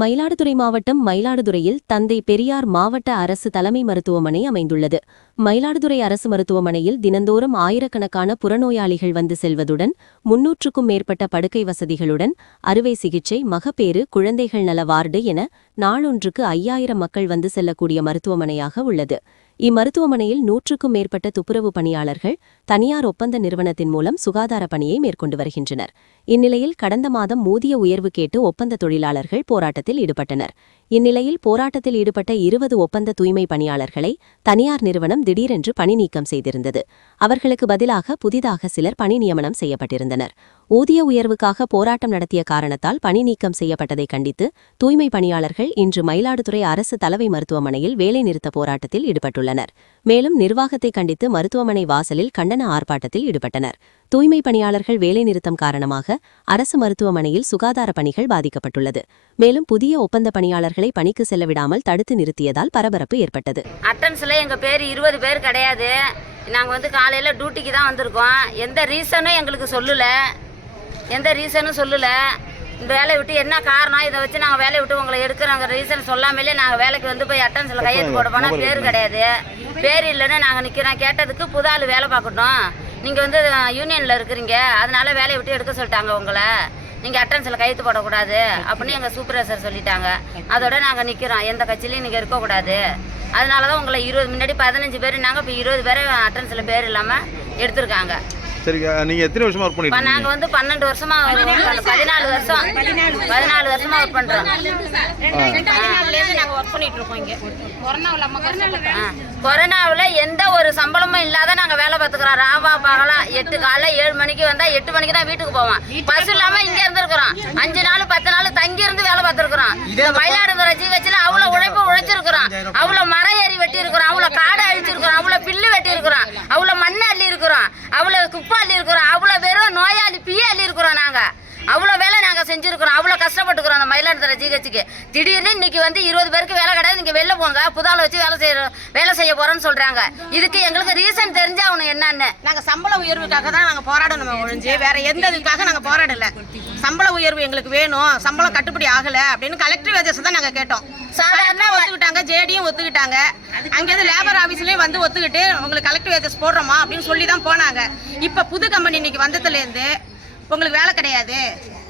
மயிலாடுதுறை மாவட்டம் மயிலாடுதுறையில் தந்தை பெரியார் மாவட்ட அரசு தலைமை மருத்துவமனை அமைந்துள்ளது. மயிலாடுதுறை அரசு மருத்துவமனையில் தினந்தோறும் ஆயிரக்கணக்கான புறநோயாளிகள் வந்து செல்வதுடன் 300க்கும் மேற்பட்ட படுக்கை வசதிகளுடன் அறுவை சிகிச்சை, மகப்பேறு, குழந்தைகள் நல வார்டு என நாளொன்றுக்கு 5000 மக்கள் வந்து செல்லக்கூடிய மருத்துவமனையாக உள்ளது. இம்மருத்துவமனையில் 100க்கும் மேற்பட்ட துப்புரவு பணியாளர்கள் தனியார் ஒப்பந்த நிறுவனத்தின் மூலம் சுகாதார பணியை மேற்கொண்டு வருகின்றனர். இந்நிலையில் கடந்த மாதம் ஊதிய உயர்வு கேட்டு ஒப்பந்த தொழிலாளர்கள் போராட்டத்தில் ஈடுபட்டனர். இந்நிலையில் போராட்டத்தில் ஈடுபட்ட 20 ஒப்பந்த தூய்மை பணியாளர்களை தனியார் நிறுவனம் திடீரென்று பணி நீக்கம் செய்திருந்தது. அவர்களுக்கு பதிலாக புதிதாக சிலர் பணி நியமனம் செய்யப்பட்டிருந்தனர். ஊதிய உயர்வுக்காக போராட்டம் நடத்திய காரணத்தால் பணி நீக்கம் செய்யப்பட்டதை கண்டித்து தூய்மை பணியாளர்கள் இன்று மயிலாடுதுறை அரசு தலைமை மருத்துவமனையில் வேலைநிறுத்த போராட்டத்தில் ஈடுபட்டுள்ளனர். மேலும் நிர்வாகத்தை கண்டித்து மருத்துவமனை வாசலில் கண்டன ஆர்ப்பாட்டத்தில் ஈடுபட்டனர். தூய்மை பணியாளர்கள் வேலைநிறுத்தம் காரணமாக அரசு மருத்துவமனையில் சுகாதார பணிகள் பாதிக்கப்பட்டுள்ளது. மேலும் புதிய ஒப்பந்த பணியாளர்களை பணிக்கு செல்ல விடாமல் தடுத்து நிறுத்தியதால் பரபரப்பு ஏற்பட்டது. அட்டன்ஸ்ல எங்க பேர் 20 பேர் கிடையாது. நாங்க காலையில டியூட்டிக்கு தான் வந்திருக்கோம். எந்த ரீசனும் எங்களுக்கு சொல்லல. இந்த வேலையை விட்டு என்ன காரணம், இதை வச்சு நாங்கள் வேலையை விட்டு உங்களை எடுக்கிறோங்க ரீசன் சொல்லாமலே நாங்கள் வேலைக்கு போய் அட்டன்ஸில் கையெழுத்து போட போனால் பேர் கிடையாது. பேர் இல்லைன்னு நாங்கள் நிற்கிறோம். கேட்டதுக்கு புது ஆள் வேலை பார்க்கட்டும், நீங்கள் யூனியனில் இருக்கிறீங்க, அதனால வேலையை விட்டு எடுக்க சொல்லிட்டாங்க உங்களை, நீங்கள் அட்டன்ஸில் கையெழுத்து போடக்கூடாது அப்படின்னு எங்கள் சூப்பர்வைசர் சொல்லிட்டாங்க. அதோட நாங்கள் நிற்கிறோம். எந்த கட்சியிலையும் நீங்கள் இருக்கக்கூடாது. அதனால தான் உங்களை 20 முன்னாடி 15 பேர் நாங்கள் இப்போ 20 பேரை அட்டன்ஸில் பேர் இல்லாமல் எடுத்திருக்காங்க. சரி, நீங்க எத்தனை வருஷமா ஒர்க் பண்ணிட்டு இருக்கீங்க? நாங்க 12 வருஷமா 14 வருஷமா ஒர்க் பண்றோம். 14 இருந்து நாங்க ஒர்க் பண்ணிட்டு இருக்கோம். இங்க கொரோனாவுல எந்த ஒரு சம்பளமும் இல்லாத நாங்க வேலை பார்த்துக்கிறோம். ராவா பகலா 8 காலைல 7 மணிக்கு வந்தா 8 மணிக்கு தான் வீட்டுக்கு போவோம். பஸ் இல்லாம இங்க இருந்திருக்கிறோம். 5 நாள் 10 நாள் தங்கி இருந்து வேலை பார்த்துருக்கிறோம். மயிலாடுதுறை ஜிஹெச்ல அவ்வளவு உழைச்சிருக்கிறோம். அவ்வளவு மரம் ஏறி வெட்டி இருக்கிறோம். அவ்வளவு காடை அழிச்சிருக்கிறோம். அவ்வளவு பில்லு வெட்டி இருக்கிறோம். அவ்வளவு மண்ணை அள்ளி இருக்கிறோம். அவ்வளவு குப்பை அள்ளி இருக்கிறோம். அவ்வளவு வெறும் நோயாளி பிய அள்ளி இருக்கிறோம். நாங்க அவ்வளவு வேலை நாங்க செஞ்சிருக்கிறோம். அவ்வளவு கஷ்டப்பட்டுக்கிறோம் அந்த மயிலாடுதுறை ஜிஹெச்சுக்கு. திடீர்னு இன்னைக்கு 20 பேருக்கு வேலை கிடையாது, நீங்க வெளில போங்க, புதால வச்சு வேலை செய்ய போறோம்னு சொல்றாங்க. இதுக்கு எங்களுக்கு ரீசன் தெரிஞ்சா அவனு என்னன்னு. நாங்க சம்பள உயர்வுக்காக தான் நாங்க போராடணும் ஒழிஞ்சு வேற எந்த இதுக்காக நாங்க போராடல. சம்பள உயர்வு எங்களுக்கு வேணும், சம்பளம் கட்டுப்படி ஆகல அப்படின்னு கலெக்டர் வேஜஸ் தான் நாங்க கேட்டோம். சாதாரண ஒத்துக்கிட்டாங்க, ஜேடியும் ஒத்துக்கிட்டாங்க. அங்கேருந்து லேபர் ஆஃபீஸ்லேயும் வந்து ஒத்துக்கிட்டு உங்களுக்கு கலெக்டர் வேஜஸ் போடுறோமா அப்படின்னு சொல்லி தான் போனாங்க. இப்போ புது கம்பெனி இன்னைக்கு வந்ததுலேருந்து உங்களுக்கு வேலை கிடையாது,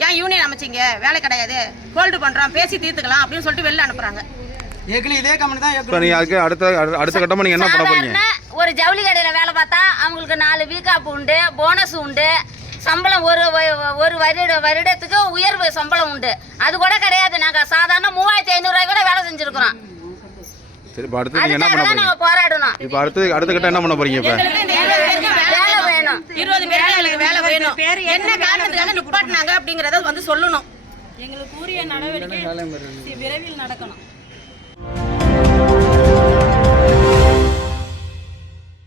ஏன் யூனியன் அமைச்சிங்க, வேலை கிடையாது, ஹோல்டு பண்ணுறோம், பேசி தீர்த்துக்கலாம் அப்படின்னு சொல்லிட்டு வெளில அனுப்புகிறாங்க. இதே கம்பெனி தான். அடுத்த கட்டமாக நீங்கள் என்ன பண்ண போறீங்க? ஒரு ஜவுளி கடையில் வேலை பார்த்தா அவங்களுக்கு 4 வீக் ஆஃப் உண்டு, போனஸ் உண்டு, சம்பளம் ஒரு வருடத்துக்கு உயர்வு சம்பளம் உண்டு. அது கூட கிடையாது. நாங்கள் சாதாரண 3500 கூட வேலை செஞ்சுருக்கிறோம். சரி, இப்போ அடுத்து நீங்கள் என்ன பண்ண போறீங்க? நாங்கள் போராடணும். இப்போ அடுத்த கட்டம் என்ன பண்ண போறீங்க? இப்போ 20 பேருக்கு எங்களுக்கு வேலை வேணும். என்ன காரணத்துக்காக நிப்பாட்டினாங்க அப்படிங்கறத சொல்லணும். எங்களுக்கு உரிய நடவடிக்கை விரைவில் நடக்கணும்.